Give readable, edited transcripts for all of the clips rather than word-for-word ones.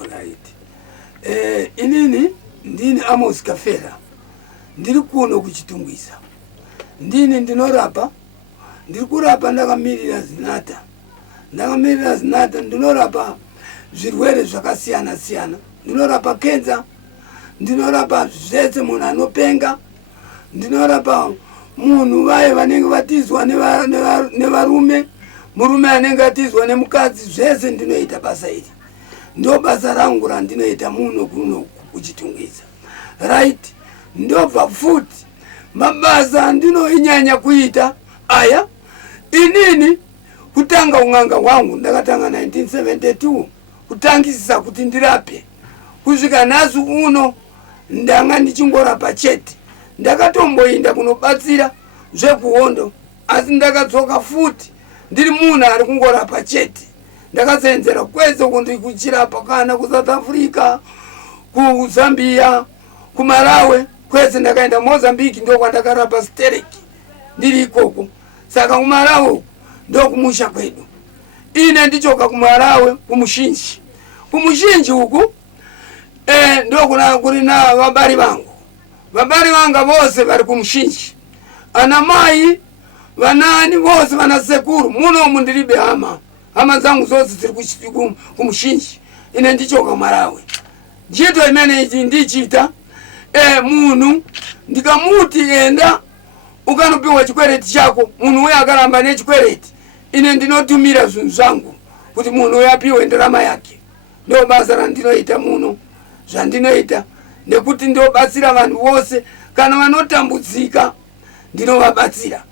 Alright. Inini ndini Amos Kafera ndiri kuno kuchitungwiza ndini ndinorapa ndiri kurapa ndakamirira zinata ndinorapa zvirwere zvakasiyana siyana ndinorapa kenza ndinorapa zvese munhu anopenga ndinorapa munhu vaye vanenge vatizwa nevarume murume anenge atizwa nemukadzi zvese ndinoita basa iri ndo basa rangu randinoita muno kuno kuchitungwiza right ndobva futi mabasa andinoinyanya kuita aya inini kutanga ung'anga hwangu ndakatanga 1972 kutangisisa kuti ndirape kusvika nhasi uno ndanga ndichingorapa chete ndakatomboinda kunobatsira zvekuhondo asi ndakadzoka futi ndiri munhu ari kungorapa chete ndakasenzera kwese kundi kuchirapa kana kuSouth Africa kuZambia kuMalawi kwese ndakaenda Mozambique ndo kwandakarapa stereki ndiri ikoko saka kuMalawi ndo kumusha kwedu ine ndichoka kuMalawi kumushinji uku ndo kuna vabari vanga vose vari kumushinji ana mai vanani vose vana sekuru muno ndiribe hama zangu zose ziri kumushinji ine ndichoka Malawi ntchito imene ichi ndichita munhu ndikamuti enda ukanopiwa chikwereti chako munhu uye akaramba nechikwereti ine ndinotumira zvinhu zvangu kuti munhu uye apiwe ndarama yake ndo basa randinoita muno zvandinoita nekuti ndobatsira vanhu vose kana vanotambudzika ndinovabatsira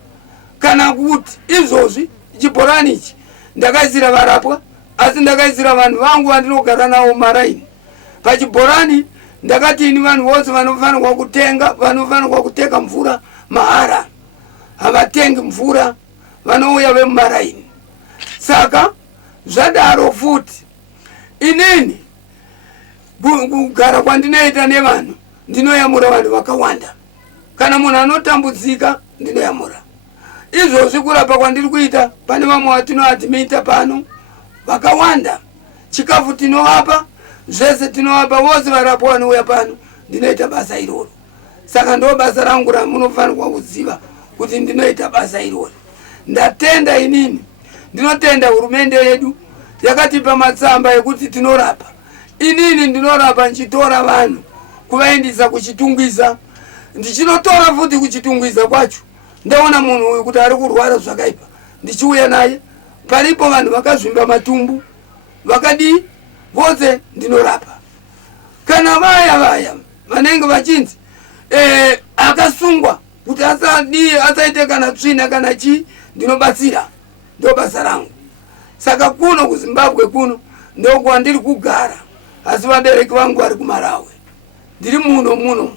kana kuti izvozvi chibhorani ichi ndakaisira varapwa asi ndakaisira vanhu vangu vandinogara navo maraini pachibhorani ndakati ini vanhu vose vanofanirwa kutenga mvura mahara havatengi mvura vanouya vemumaraini saka zvadaro futi inini kugara kwandinoita nevanhu ndinoyamura vanhu vakawanda kana munhu anotambudzika ndinoyamura izvozvi kurapa kwandiri kuita pane vamwe vatinoadhimita pano vakawanda chikafu tinovapa zvese tinovapa vose varapwa vanouya pano ndinoita basa iroro saka ndo basa rangu ramunofanirwa kuziva kuti ndinoita basa iroro ndatenda inini ndinotenda hurumende yedu yakatipa matsamba ekuti tinorapa inini ndinorapa nchitora vanhu kuvaendisa kuchitungwiza ndichinotora futi kuchitungwiza kwacho ndaona munhu uyu kuti ari kurwara zvakaipa ndichiuya naye paripo vanhu vakazvimba matumbu vakadii vose ndinorapa kana vaya vanenge vachinzi akasungwa kuti asaite kana tsvina kana chii ndinobatsira ndo basa rangu saka kuno kuZimbabwe kuno ndokwandiri kugara asi vabereki vangu vari kuMalawi ndiri muno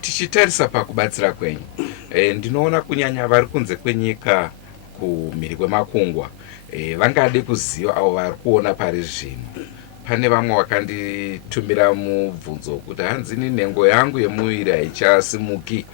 tichitarisa pakubatsira kwenyu ndinoona kunyanya vari kunze kwenyika kumhiri kwemakungwa vangade kuziva avo vari kuona pari zvino pane vamwe vakanditumira mubvunzo kuti hanzi ni nhengo yangu yemuviri haichasimuki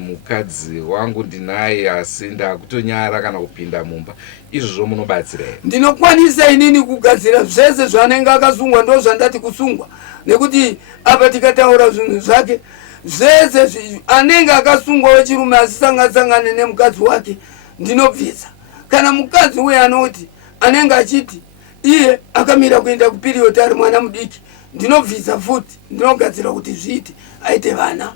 mukadzi wangu ndinaye asi ndakutonyara kana kupinda mumba izvozvo munobatsira here? Ndinokwanisa inini kugadzira zvese zvanenge akasungwa ndo zvandati kusungwa nekuti apa tikataura zvinhu zvake zvese anenge akasungwa wechirume asisangasangane nemukadzi wake ndinobvisa kana mukadzi uye anoti anenge achiti iye akamira kuenda kupiriyoti ari mwana mudiki ndinobvisa futi ndinogadzira kuti zviite aite vana.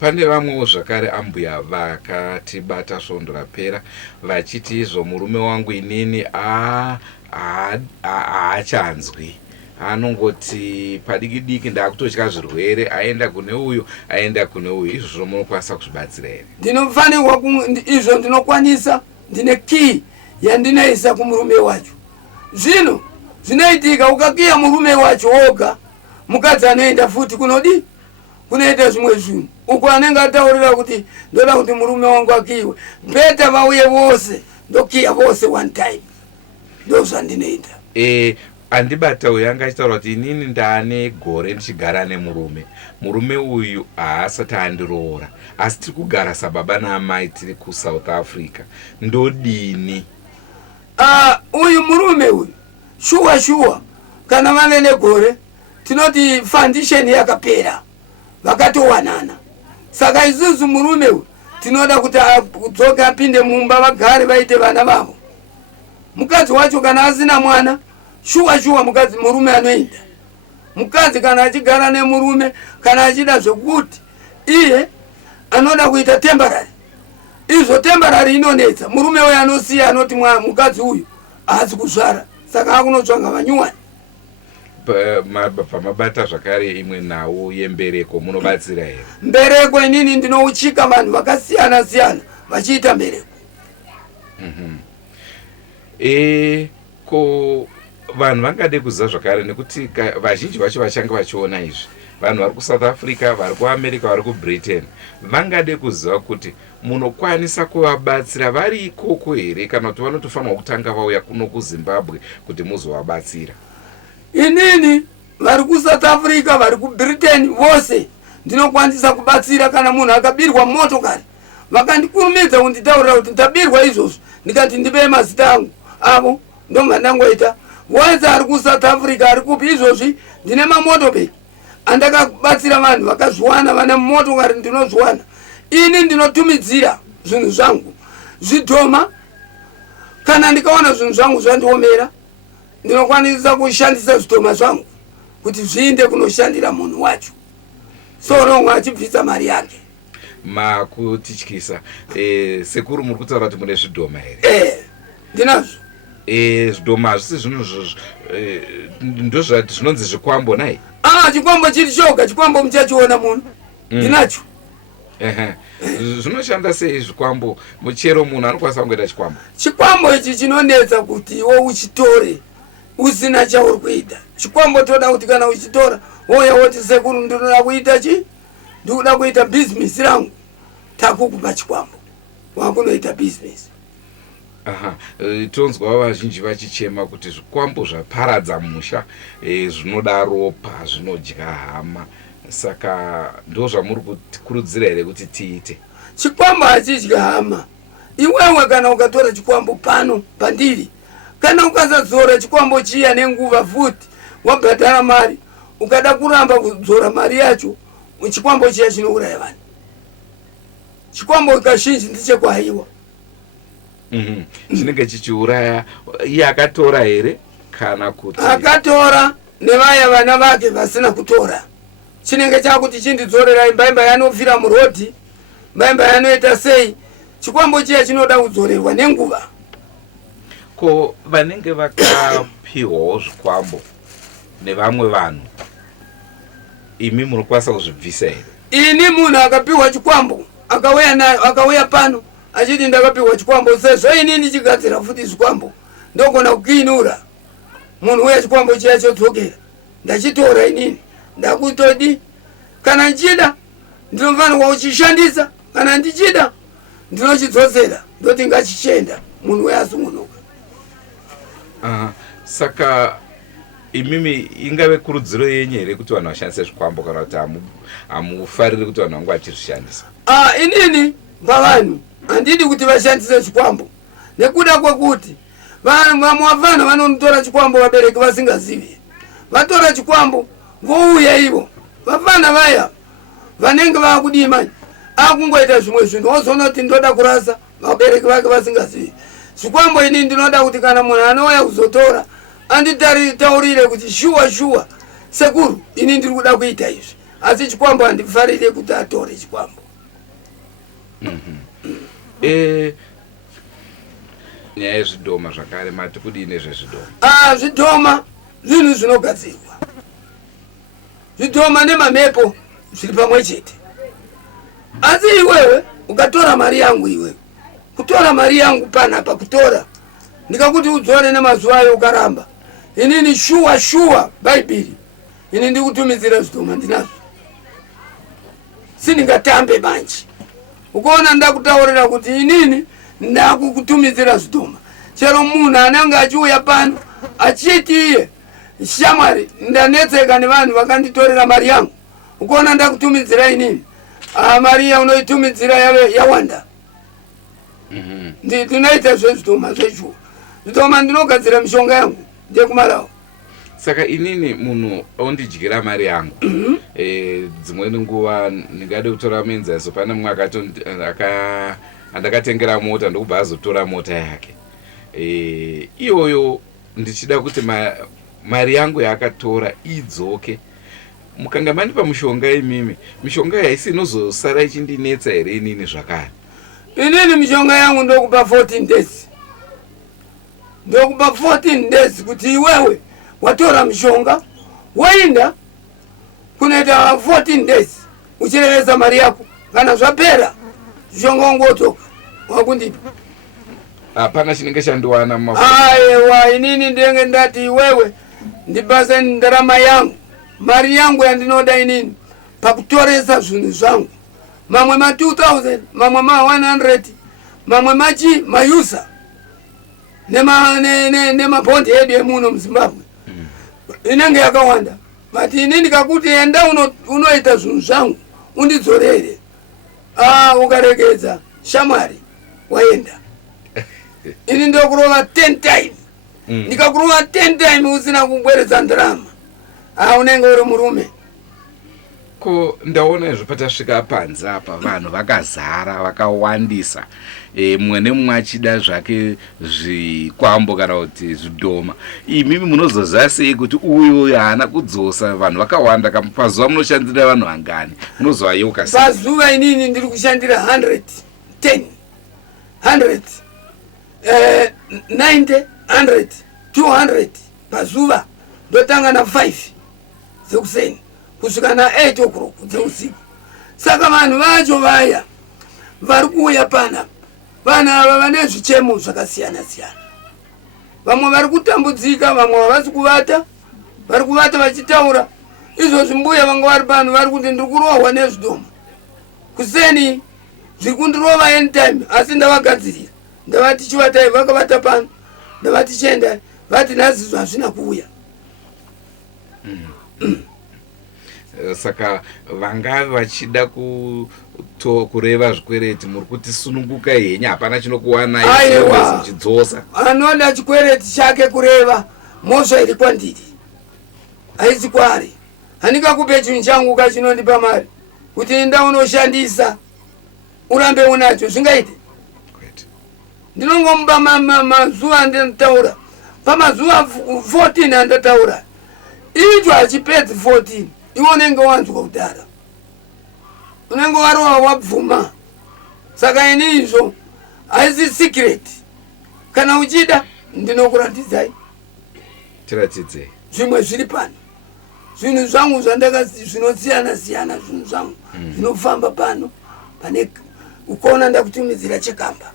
Pane vamwewo zvakare ambuya vakatibata svondo rapera vachiti izvo murume wangu inini haachanzwi anongoti padiki ndakutotya zvirwere aenda kune uyu izvozvo munokwanisa kuzvibatsira here? Ndinofanirwa izvo ndinokwanisa ndine kii yandinoisa kumurume wacho zvino zvinoitika ukakiya murume wacho oga mukadzi anoenda futi kunodi kunoita zvimwe zvinhu uko anenge ataurira kuti ndoda kuti murume wangu akiwe beta vauye vose ndokiya vose one time ndo zvandinoita. Andibata uyu anga achitaura kuti inini ndaane gore ndichigara nemurume uyu haasati andiroora asi tiri kugara sababa naamai tiri kuSouth Africa ndodini? uyu murume uyu shuwa kana vane negore tinoti foundation yakapera vakatowanana. Saka isusu murume uyu tinoda kuti adzoke apinde mumba vagare vaite vana vavo. Mukadzi wacho kana asina mwana shuwa mukadzi murume anoenda. Mukadzi kana achigara nemurume kana achida zvokuti iye anoda kuita temporary, izvo temporary inonetsa. Murume uyu anosiya anoti mukadzi uyu haasi kuzvara, saka akunotsvanga vanyuwani. Pamabata zvakare imwe nhau yembereko munobatsira here? Mbereko inini ndinouchika vanhu vakasiyana siyana vachiita mbereko. Ko vanhu vangade kuziva zvakare, nekuti vazhinji vacho vachange vachiona izvi, vanhu vari kuSouth Africa, vari kuAmerica, vari kuBritain, vangade kuziva kuti munokwanisa kuvabatsira vari ikoko here, kana kuti vanotofanirwa kutanga vauya kuno kuZimbabwe kuti muzovabatsira? Inini vari kuSouth Africa, vari kuBritain vose ndinokwanisa kubatsira. Kana munhu akabirwa motokari vakandikurumidza kunditaurira kuti ndabirwa izvozvo, ndikati ndipe mazita angu avo ndomba ndangoita. Wose ari kuSouth Africa ari kupi izvozvi ndine mamotobeki andakabatsira vanhu vakazviwana, vane motokari ndinozviwana. Ini ndinotumidzira zvinhu zvangu zvidhoma. Kana ndikaona zvinhu zvangu zvandiomera ndinokwanisa kushandisa zvidhoma zvangu kuti zviinde kunoshandira munhu wacho, sorongo achibvisa mari yake. Makutityisa sekuru muri kutaura kuti mune zvidhoma here? Ndinazvo. Zvidhoma hazvisi zvinhu ndozvati zvinonzi zvikwambo nai? Chikwambo chiri choga, chikwambo muchachiona muno. Ndinacho. Zvinoshanda sei zvikwambo? Muchero munhu anokwanisa kungoita chikwambo? Chikwambo ichi chinonetsa kuti iwe uchitore usina chauri kuita. Chikwambo toda kuti kana uchitora woya woti sekuru ndinoda kuita chi? Ndikuda kuita business rangu. Takukupa chikwambo wakunoita business. Tonzwa vazhinji vachichema kuti zvikwambo zvaparadza musha, zvinoda ropa, zvinodya hama. Saka ndo zvamuri kukurudzira here kuti tiite? Chikwambo hachidya hama. Iwewe kana ukatora chikwambo pano pandiri, kana ukazadzora chikwambo chiya nenguva futi wabhadhara mari, ukada kuramba kudzora mari yacho, chikwambo chiya chinouraya vanhu. Chikwambo kazhinji ndichekwaiwa. Chinenge chichiuraya iye akatora here kana kuti? Akatora nevaya vana vake vasina kutora. Chinenge chakuti chindidzorera imba yanofira murodhi, imba yanoita sei. Chikwambo chiya chinoda kudzorerwa nenguva. Ko vanenge vakapiwawo zvikwambo nevamwe vanhu, imi munokwanisa kuzvibvisa here? Ini munhu akapiwa chikwambo akauya pano achiti ndakapiwa chikwambo, sezvo ini ndichigadzira futi zvikwambo ndogona kukiinura, munhu uya chikwambo chiya chodzokera ndachitora inini ndakutodi. Kana ndichida ndinofanirwa kuchishandisa, kana ndichida ndinochidzosera ndoti ngachichenda, munhu uya asungunuka. Saka imimi ingave kurudziro yenyu here kuti vanhu vashandise zvikwambo, kana kuti hamufariri kuti vanhu vangu vachizvishandisa? Inini pavanhu handidi kuti vashandise chikwambo, nekuda kwekuti vamwe vana vanotora chikwambo vabereki vasingazivi. Vatora chikwambo vouya ivo vafana vaya vanenge vakudima akungoita zvimwe zvinhu, ozoona kuti ndoda kurasa vabereki vake vasingazivi. Chikwambo ini ndinoda kuti kana munhu anouya kuzotora anditaurire kuti shuwa sekuru ini ndiri kuda kuita izvi, asi chikwambo handifarire kuti atore chikwambo. Nyaya yezvidhoma zvakare mati kudii nezvezvidhoma? Zvidhoma zvinhu zvinogadzirwa. Zvidhoma nemamhepo zviri pamwe chete. Asi iwewe ukatora mari yangu, iwewe kutora mari yangu panapa kutora ndikakuti udzore nemazuva ayo ukaramba, inini shuwa Bhaibheri ini ndikutumidzira zvidhoma ndinazvo. Sindingatambe manje. Ukaona ndakutaurira kuti inini ndakukutumidzira zvidhoma, chero munhu anenge achiuya pano achiti iye shamwari ndanetseka nevanhu vakanditorera mari yangu, ukaona ndakutumidzira inini, mari yaunoitumidzira yawanda. Ndinoita zvezvidhoma zvechuo. zvitoma ndinogadzira mishonga yangu ndekumalawo. Saka inini munhu ondidyira mari yangu dzimweni nguva ndingade kutora menzaso pane mumwe andakatengera mota ndokubva azotora mota yake iyoyo ndichida kuti mari yangu yaakatora idzoke. Mukanga mandipa mushonga imimi, mishonga haisi inozosara ichindinetsa here inini zvakare? Inini mishonga yangu ndokupa 14 days. Ndokupa 14 days kuti iwewe watora mishonga waenda kunoita 14 days uchirevesa mari yako. Kana zvapera mishonga wangu wotoka wakundipa. Hapana chinenge chandiwana aiwa inini ndenge ndati iwewe ndibasa ndarama yangu mari yangu yandinoda inini pakutoresa zvinhu zvangu mamwe ma 2000 mamwe ma 100 mamwe machi mayusa nema bond head emuno muZimbabwe inenge yakawanda but inini ndikakuti enda unoita zvinhu zvangu undidzorere ukaregedza shamwari waenda. Ini ndokurova 10 time. Ndikakurova 10 time usina kubweredza ndarama. Unenge uri murume. Ko ndaona izvo patasvika panze apa vanhu vakazara vakawandisa mumwe nemumwe achida zvake zvikwambo kana kuti zvidhoma. Imimi munozoziva sei kuti uyu haana kudzosa vanhu vakawanda pazuva munoshandira vanhu vangani munozovayeuka sei? Pazuva inini ndiri kushandira 110 100 90 100 200 pazuva ndotanga na 5 zekuseni kusvika na 8 o'clock dzeusiku. Saka vanhu vacho vaya vari kuuya pana vanhu ava vane zvichemo zvakasiyana siyana. Vamwe vari kutambudzika, vamwe havasi kuvata, vari kuvata vachitaura. Izvozvi mbuya vanga vari pano vari kuti ndiri kurohwa nezvidhoma kuseni zviri kundirova anytime asi ndavagadzirira. Ndavati chivatai vakavata pano ndavati chiendai vati nhasi hazvina kuuya. Saka vangavi vachida kureva zvikwereti muri kuti sununguka henyu hapana chinokuwanai muchidzosa. Anoda chikwereti chake kureva mhosva iri kwandiri haisi kwari. Handingakupe chinhu changu kachinondipa mari kuti enda unoshandisa urambe unacho zvingaite. Ndinongomupa mazuva andataura pamazuva 14 andataura icho hachipedzi 14 iwe unenge wanzwa kudhara unenge warova wabvuma. Saka ini izvo haisi secret. Kana uchida ndinokuratidzai. Tiratidzei zvimwe zviri pano zvinhu zvangu zvinosiyana siyana zvinhu zvangu zvinofamba pano pane ukaona ndakutumidzira chekamba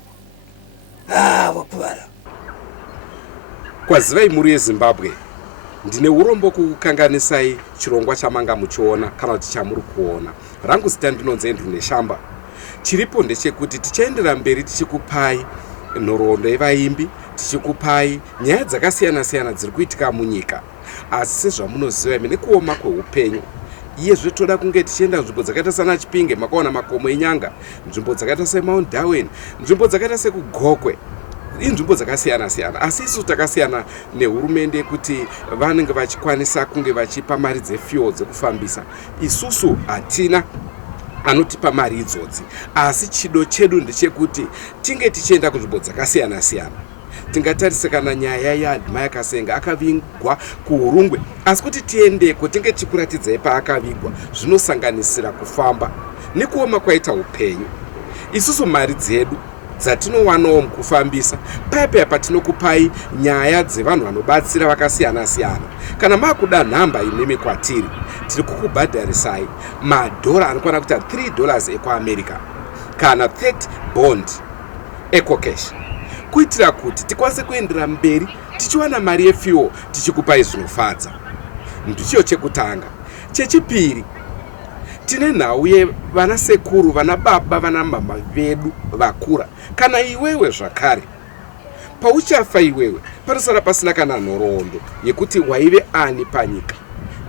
wakuvara. Kwazivai muri yeZimbabwe ndine urombo kukanganisai chirongwa chamanga muchiona kana kuti chamuri kuona. Rangu zita ndinonzi Andrew Neshamba. Chiripo ndechekuti tichaendera mberi tichikupai nhoroondo yevaimbi, tichikupai nyaya dzakasiyana siyana dziri kuitika munyika. Asi sezvamunoziva imi nekuoma kweupenyu iyezve toda kunge tichienda nzvimbo dzakaita sana Chipinge makaona makomo enyanga, nzvimbo dzakaita seMount Darwin, nzvimbo dzakaita sekugokwe, inzvimbo dzakasiyana siyana. Asi isu takasiyana nehurumende kuti vanenge vachikwanisa kunge vachipa mari dzefuel dzekufambisa. Isusu hatina anotipa mari idzodzi, asi chido chedu ndechekuti tinge tichienda kunzvimbo dzakasiyana siyana. Tingatarisa kana nyaya yaAdmire Kasenga akavigwa kuHurungwe, asi kuti tiendeko tinge tichikuratidzai paakavigwa zvinosanganisira kufamba nekuoma kwaita upenyu. Isusu mari dzedu dzatinowanawo mukufambisa paya patinokupai nyaya dzevanhu vanobatsira vakasiyana siyana. Kana makuda nhamba imimi kwatiri tiri kukubhadharisai madhora anokwana kuita $3 ekuAmerica kana 30 bond ecocash kuitira kuti tikwanise kuendera mberi tichiwana mari yefuel tichikupai zvinofadza. Ndicho chekutanga. Chechipiri, tine nhau yevana sekuru, vana baba, vana mama vedu vakura. Kana iwewe zvakare pauchafa iwewe panosara pasina kana nhoroondo yekuti waive ani panyika.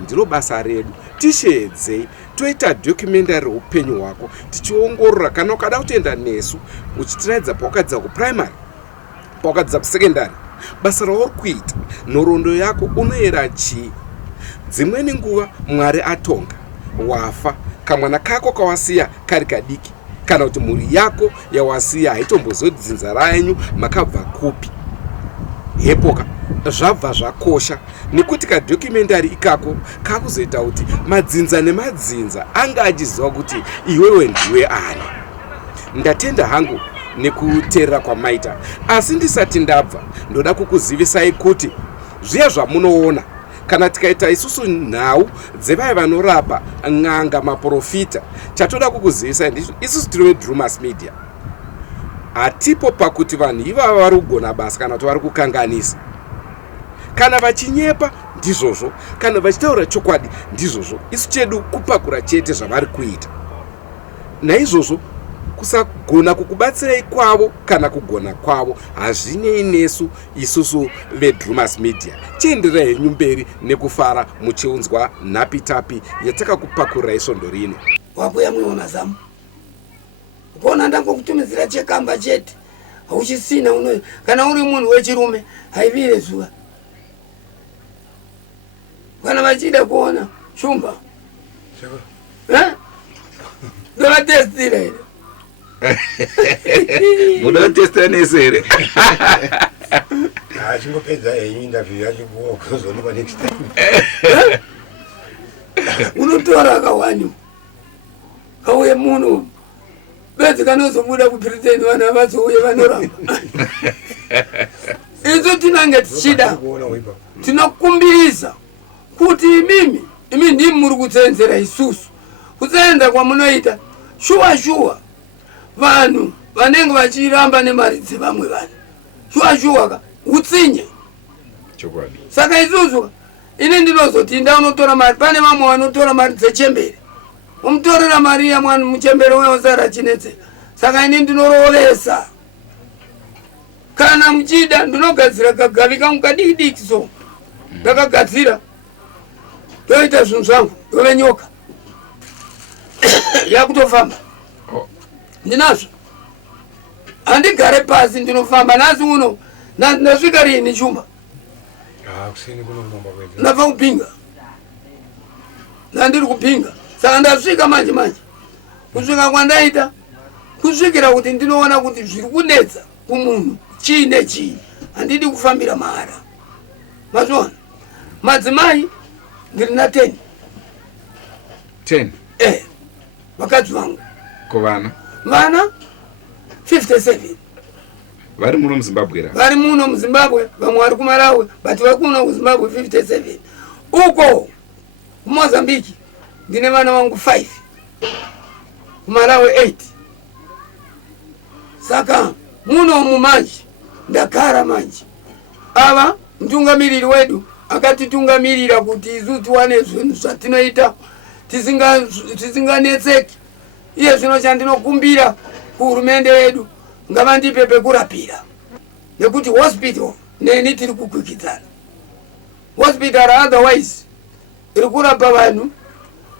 Ndiro basa redu tishedzei toita documentary upenyu hwako tichiongorora kana ukada kutoenda nesu uchitiraidza paukadzidza kuprimary, paukadzidza kusekendari, basa rauri kuita nhoroondo yako unoyera chii? Dzimweni nguva Mwari atonga, wafa, kamwana kako kawasiya kari kadiki, kana kuti mhuri yako yawasiya haitombozoti dzinza ranyu makabva kupi. Hepoka zvabva zvakosha nekuti kadhokumentari ikako kakuzoita kuti madzinza nemadzinza anga achiziva kuti iwewe ndiwe ani. Ndatenda hangu nekuteerera kwamaita, asi ndisati ndabva ndoda kukuzivisai kuti zviya zvamunoona kana tikaita isusu nhau dzevaya vanorapa n'anga maprofita, chatoda kukuzivisai isusu tiri veDrumas Media hatipo pakuti vanhu ivava vari kugona basa kana kuti vari kukanganisa. Kana vachinyepa ndizvozvo, kana vachitaura chokwadi ndizvozvo. Isu chedu kupakura chete zvavari kuita. Naizvozvo kusagona kukubatsirai kwavo kana kugona kwavo hazvinei nesu isusu veDrumas Media. Chienderai henyu mberi nekufara muchiunzwa nhapitapi yatakakupakurirai svondo rino. Wakuya mwe mazamu kuona ndangokutumizira chekamba chete hauchisina uno kana uri munhu wechirume haivire zuva kana vachida kuona shumba ndovatestira here munovatestira nese here achingopedza henyu interview yacho kuzoonekwa next time unotora akawani kauye munhu bedzi kanozobuda kupresident vana vazouye vanoramba. Izo tinange tichida tinokumbiriza kuti imi ndimi muri kutsenzera isusu kutsenza kwamunoita shuwa vanhu vanenge vachiramba nemari dzevamwe vanhu shuwa utsinye. Saka isusu ini ndinozoti ndaunotora mari, pane vamwe vanotora mari dzechembere umutorera mari ya mwana muchembere weosara chinetseka. Saka ini ndinorovesa kana muchida ndinogadzira kagavi kangu kadiki so ndakagadzira toita zvinhu zvangu ndove nyoka yakutofamba ndinazvo handigare pasi ndinofamba. Nasi uno ndasvika rini chumba ndabva kupinga ndandiri kupinga. Saka ndasvika manje kusvika kwandaita kusvikira kuti ndinoona kuti zviri kunetsa kumunhu chii nechii handidi kufambira mahara. Mazvona madzimai ndiri na 10 vakadzi vangu kuvana vana 57 vari muno muZimbabwe vari muno muZimbabwe, vamwe vari kuMalawi but vari kuno kuZimbabwe 57. Uko kuMozambiki ndine vana vangu 5, kuMalawi 8. Saka muno mumanje ndagara manje ava mtungamiriri wedu akatitungamirira kuti isu tiwane zvinhu zvatinoita tisinganetseki. Iye zvino chandinokumbira kuhurumende yedu ngavandipe pekurapira nekuti hospital neni tiri kukwikidzana. Hospital otherwise iri kurapa vanhu,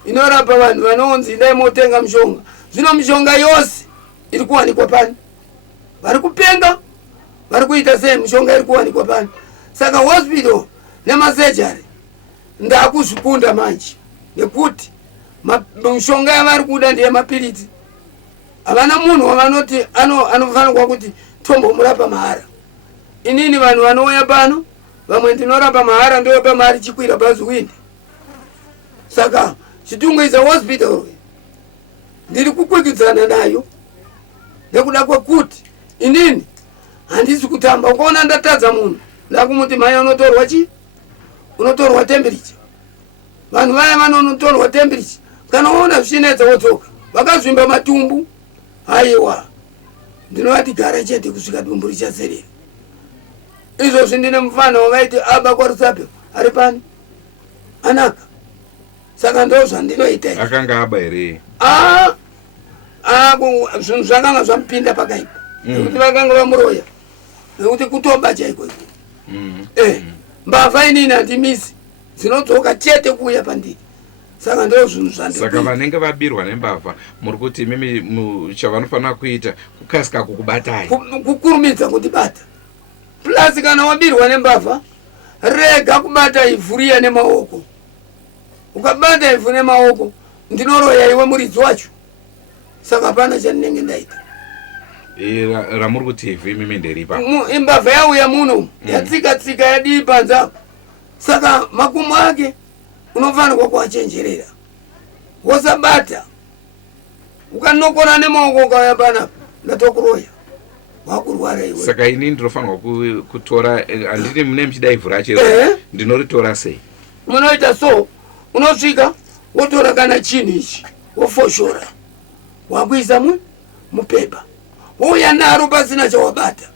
inorapa vanhu vanonzi indai motenga mishonga. Zvino mishonga yose iri kuwanikwa pani, vari kupenga vari kuita sei mishonga iri kuwanikwa pani. Saka hospital nemasejari ndakuzvikunda manje nekuti mishonga yavari kuda ndiye mapiritsi. Havana munhu wavanoti anofanirwa kuti tombomurapa mahara. Inini vanhu vanouya pano vamwe ndinorapa mahara ndopa mari chikwira pazuwindi. Saka chitungaisa hospital ndiri kukwikidzana nayo nekuda kwekuti inini handisi kutamba. Ukaona ndatadza munhu ndakumuti mhanya unotorwa chii, unotorwa temperature. Vanhu vaya vanonotorwa temperature kana uona zvichinetsa wodzoka vakazvimba matumbu. Haiwa ndinovati gara chete kusvika dumbu richazerera. Izvozvi ndine mufana wavaiti aba kwaRusape ari pani anaka. Saka ndo zvandinoita akanga aba here zvinhu zvakanga zvamupinda pakaipa nekuti vakanga vamuroya nekuti kutoba chaiko mbavha inini handimisi dzinodzoka chete kuuya pandiri. Saka ndo zvinhu saka vanenge vabirwa nembavha muri kuti imimi chavanofanira kuita kukasika kukubatai, kukurumidza kundibata plus kana wabirwa nembavha rega kubata ivhuria nemaoko. Ukabata ivhu nemaoko ndinoroya iwe muridzi wacho. Saka pana chandinenge ndaita. Ramuri kuti ivhu imimi nderipa imbavha yauya muno yatsika yadii panza. Saka makumu ake unofanirwa kuachenjerera. Wosabata ukanokora nemaoko ukauya panapa ndatokuroya wakurwara iwe. Saka ini ndinofanirwa kutora anditi mune muchida ivhu racho ndinoritora sei? Munoita so unosvika wotora kana chinhu ichi wofoshora wakuisa mupepa wouya naro pasina chawabata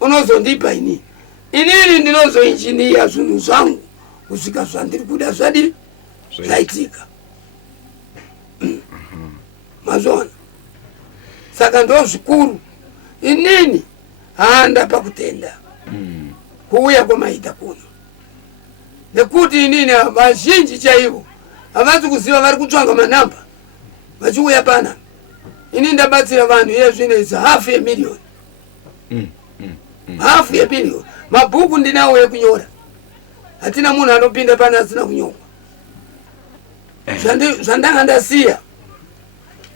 unozondipa inini ndinozoinjiniya zvinhu zvangu kusvika zvandiri kuda zvaitika. Mazvona saka ndo zvikuru inini haanda pakutenda kuuya kwamaita kuno nekuti inini vazhinji chaivo havasi kuziva vari kutsvanga manhamba vachiuya pana. Inini ndabatsira vanhu iye zvinezi $500,000 $500,000 mabhuku ndinawo ekunyora. Hatina munhu anopinda pana asina kunyorwa. Zvandanga ndasiya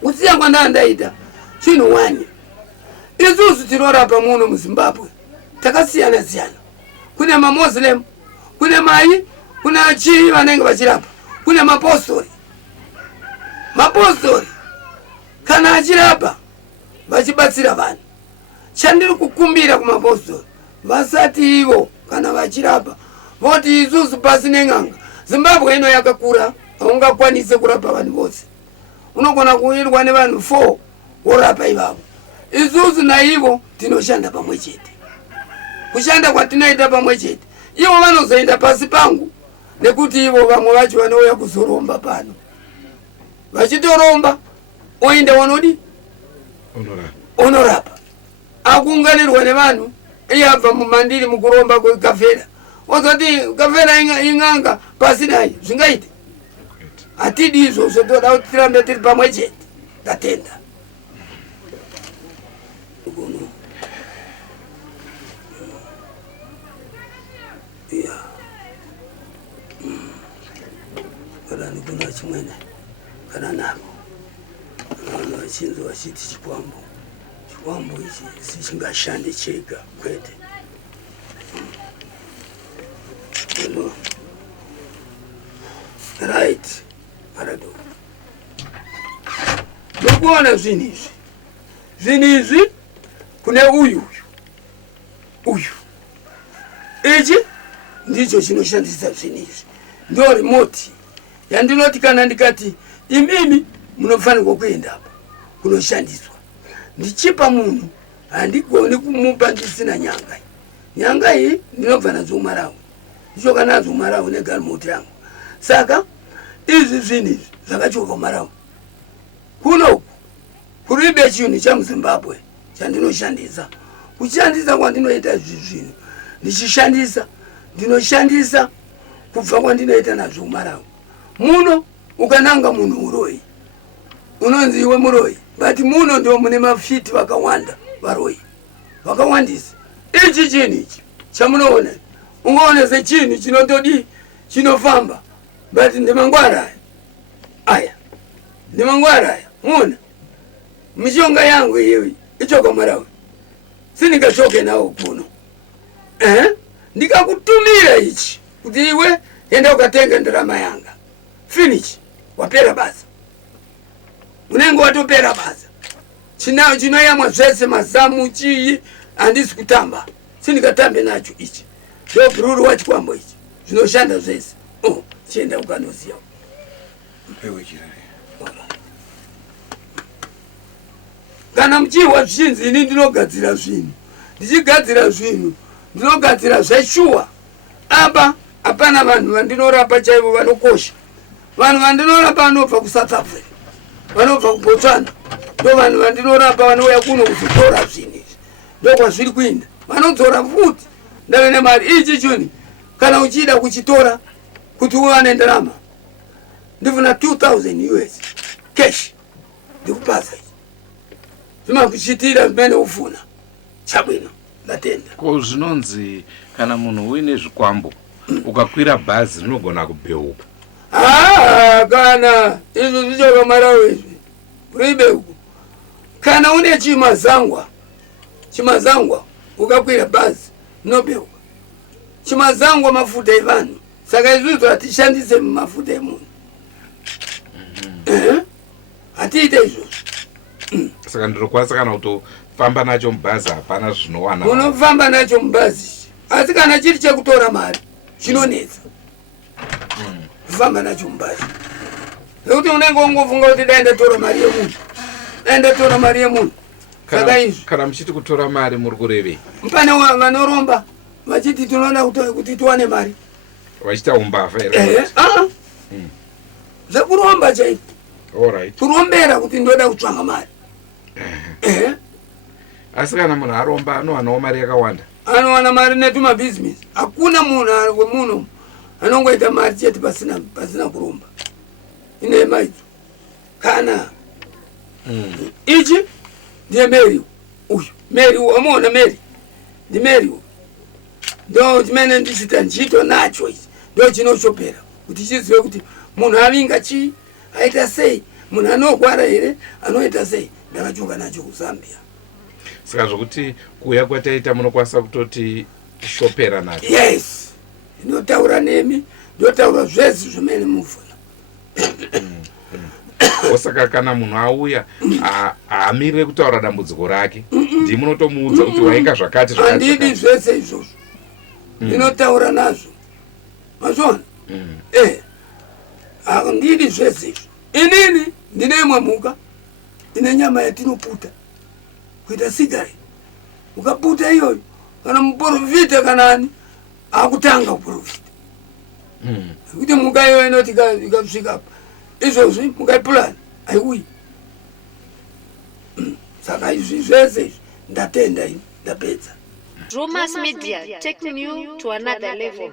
kusiya kwandanga ndaita chinhu 1. Isusu tinorapa muno muZimbabwe takasiyana siyana. Kune maMuslim, kune mai, kuna chii vanenge vachirapa, kune mapostori. Mapostori kana achirapa vachibatsira vanhu. Chandiri kukumbira kumapostori vasati ivo kana vachirapa voti isusu pasi neng'anga. Zimbabwe ino yakakura haungakwanise kurapa vanhu vose. Unogona kuirwa nevanhu 4 worapa ivavo. Isusu naivo tinoshanda pamwe chete. Kushanda kwatinoita pamwe chete ivo vanozoenda pasi pangu nekuti ivo vamwe vacho vanouya kuzoromba pano. Vachitoromba oenda wanodi onorapa. Akuunganirwa nevanhu iye abva mumandiri mukuromba kwekafera. Ozoti kafera ing'anga pasi naye zvingaite. Hatidi izvozvo toda kuti tirambe tiri pamwe chete. Ndatenda. Kana nikuna chimwene kana nako vachinzi vachiti chikwambo ichi sichingashande chega kwete. Right parado ndokuona zvinhu izvi kune uyu ichi ndicho chinoshandisa zvinhu izvi. Ndo remote yandinoti kana ndikati imimi munofanirwa kuenda apa kunoshandiswa ndichipa munhu handigoni kumupa ndisina nyanga iyi ndinobva nadzo Malawi ndichoka nadzo Malawi negalimoto yangu. Saka izvi zvinhu izvi zvakachoka Malawi kunoku kuribe chinhu chamuZimbabwe chandinoshandisa. Kushandisa kwandinoita zvinhu ndinoshandisa kubva kwandinoita nazvo Malawi. Muno ukananga munhu uroi unonzi iwe muroi, but muno ndio mune mafiti vakawanda varoi vakawandisa. Ichi chinhu ichi chamunoona ungaona sechinhu chinotodi chinofamba, but ndimangwara aya muona mishonga yangu iyewi ichoka Malawi sindingachoke nawo kuno. Ndikakutumira ichi kuti iwe enda ukatenga ndarama yanga finish, wapera basa. Unenge watopera basa. Chinoyamwa zvese mazamu chii handisi kutamba. Sindingatambe nacho ichi. Ndo bruru wachikwambo ichi zvinoshanda zvese. Chienda ukanoziya. Mpewe chirare. Kana mchiwa zvinzi ini ndinogadzira zvinhu. Ndichigadzira zvinhu ndinogadzira zveshuwa. Apa hapana vanhu vandinorapa chaivo vanokosha. Vanhu vandinorapa vanobva kuSouth Africa, vanobva kuBotswana. Ndo vanhu vandinorapa vanouya kuno kuzotora zvinhu izvi. Ndo kwazviri kuenda. Vanodzora futi ndave nemari. Ichi chuni kana uchida kuchitora kuti uwane ndarama ndifuna $2,000 cash ndikupasa ichi. Zvima kuchitira zvimene ufuna chabwino ndatenda. Ko zvinonzi kana munhu uine zvikwambo ukakwira bhazi rinogona kubeuka. Kana izvo zvichakamarawo izvi uribeuku. Kana une chimazangwa ukakwira bhazi nobeuka. Chimazangwa mafuta evanhu, saka izvizvo hatishandise mafuta emunhu. Hatiite izvozvo. Saka ndinokwanisa kana kutofamba nacho mubhazi hapana zvinowana. Unofamba nacho mubhazi, asi kana chiri chekutora mari chinonetsa. Kufamba nacho mubhazi. Nekuti unenge ungofunga kuti dai ndatora mari yemunhu. Saka izvi. Kana muchiti kutora mari muri kurevei? Pane vanoromba vachiti tinoda kuti tuwane mari. Vachita umbavha here? Zvekuromba chaiko. Alright. Kurombera kuti ndoda kutsvanga mari. Asi kana munhu aromba anowanawo mari yakawanda. Anowana mari netumabhizinesi. Hakuna munhu anongoita mari chete pasina kuromba. Ine maidzo. Kana ichi ndiye Mary uyu. Mary amuona Mary. Ndi Mary uyu. Ndo chimene ndichita ntchito nacho ichi. Ndo chinoshopera. Kuti chizive kuti munhu avinga chi aita sei, munhu anorwara here anoita sei. Ndakachoka nacho kuZambia. Saka zvokuti kuuya kwataita munokwanisa kutoti shopera nacho. Yes. Ndinotaura nemi, ndotaura zvese zvimene mufuna. Osaka kana munhu auya haamirire kutaura dambudziko rake, ndimunotomuudza kuti wainga zvakati. Handidi zvese izvozvo. Ndinotaura nazvo. Mazvona? Handidi zvese izvo. Inini ndine imwe mhuka ine nyama yatinoputa kuita sigari. Ukaputa iyoyo kana muprofita kanani akutanga kuprofita. Kuti mhuka iyoyo inoti ikasvika apa izvozvi mukaipulani haiuyi. Saka izvi zvese izvi ndatenda ini ndapedza. Rumors Media, taking you to another level.